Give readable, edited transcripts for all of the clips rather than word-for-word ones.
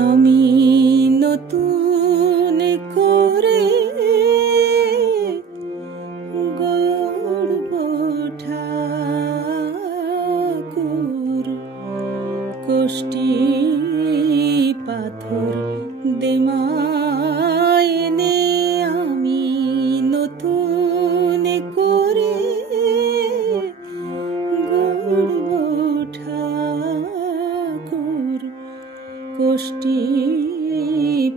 আমি নতুন করে গড়ব ঠাকুর, কোষ্ঠী পাথর দেমায় এনে আমি নতুন করে গড়ব ঠাকুর, কোষ্ঠী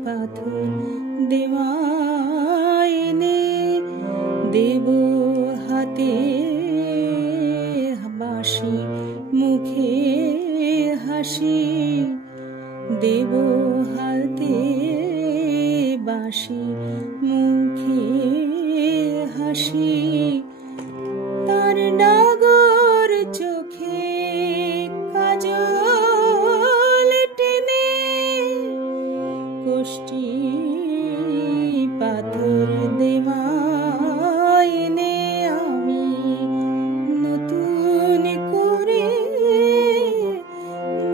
পাথর দেমায় এনে দেব হাতে বাঁশি মুখে হাসি, দেব হাতে বাঁশি মুখে হাসি, তার ডাগর চোখে কাজল টেনে কোষ্ঠী পাথর দেমায় এনে আমি নতুন করে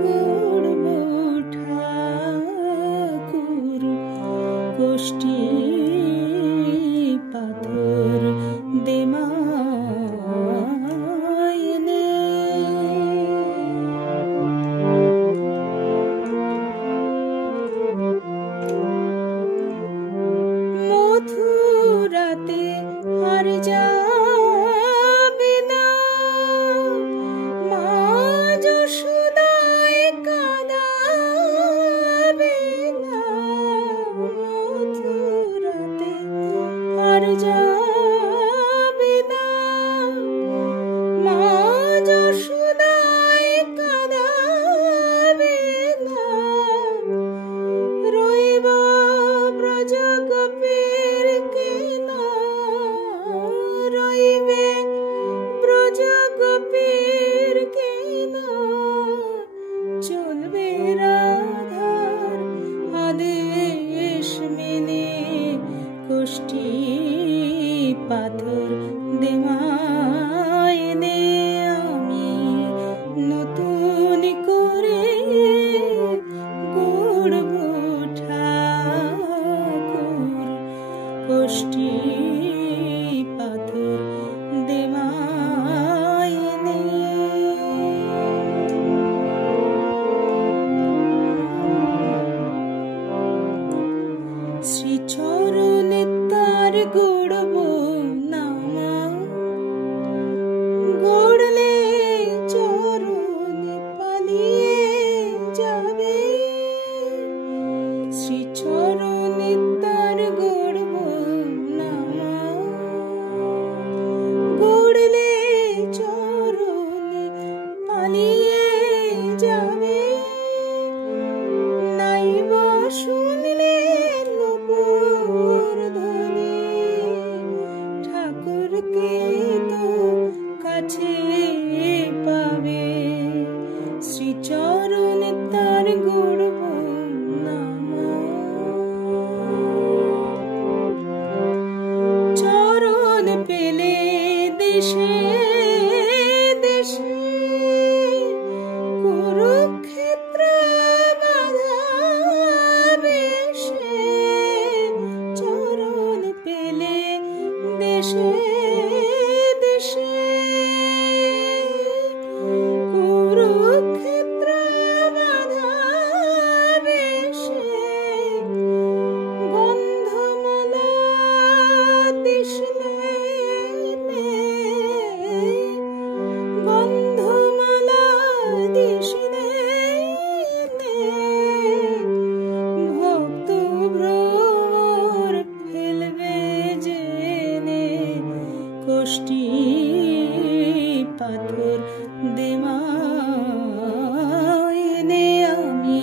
গড়ব ঠাকুর, কোষ্ঠী পাথর দেমায় এনে। মথুরাতে আর যাবে না, মা যশোদায় কাঁদাবে না, মথুরাতে আর যাবে না, মা যশোদায় কাঁদাবে না, রইব ব্রজ গোপীর কেনা, রইবে ব্রজ গোপীর কেনা, চলবে রাধার আদেশ মেনে কোষ্ঠী পাথর দেমায় এনে আমি নতুন করে গড়ব ঠাকুর, কোষ্ঠী পাথর দেমায় এনে। শ্রীচরণে তার গড়ব নামা, গড়লে চরণে পালিয়ে যাবে, শ্রীচরণে তার গড়ব নামা, গড়লে চরণে পালিয়ে যাবে, নাইব শুনলে নূপুর ধ্বনি, ঠাকুরকে তো কাছে পাবে, শ্রীচরণে তার গড়ব নামা, চরণ পেলে দেশে দেশে কুরুক্ষেত্র বাধা বেশে, চরণ পেলে দেশে দেশে কুরুক্ষেত্র বাধা বেশে, গন্ধমালা দিশলে গন্ধমালা দিশলে ভক্ত ভ্রমর ফেলবে জেনে কোষ্ঠী পাথর দেমায় এনে আমি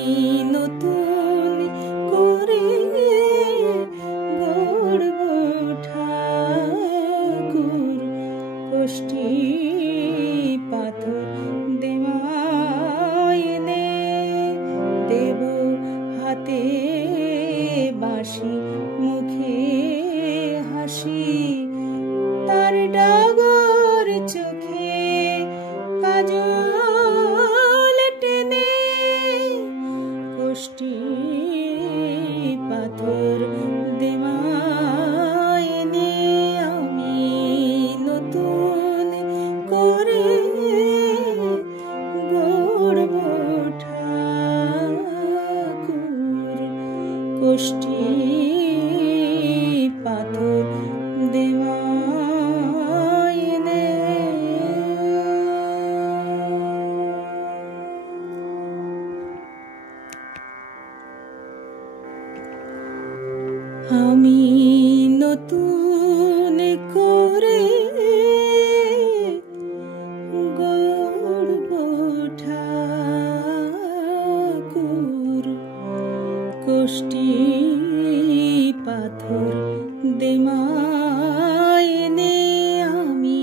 নতুন করে গড়ব ঠাকুর, কোষ্ঠী পাথর দেমায় এনে দেব হাতে বাঁশি মুখে হাসি, তার ডাগর চোখে কাজল টেনে গোষ্ঠী কোষ্ঠী পাথর দেওয়ায় নে। আমি নতুন করে গড়ব ঠাকুর, কোষ্ঠী পাথর দেওয়ায় নে। আমি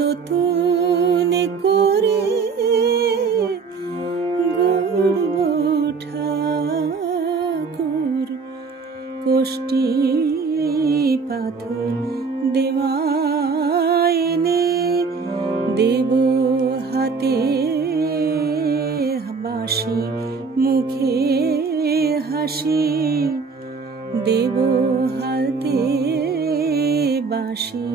নতুন করে গড়ব ঠাকুর, কোষ্ঠী পাথর দেওয়ায় নে। দেব হাতে বাঁশি মুখে হাসি, দেব হাতে বাঁশি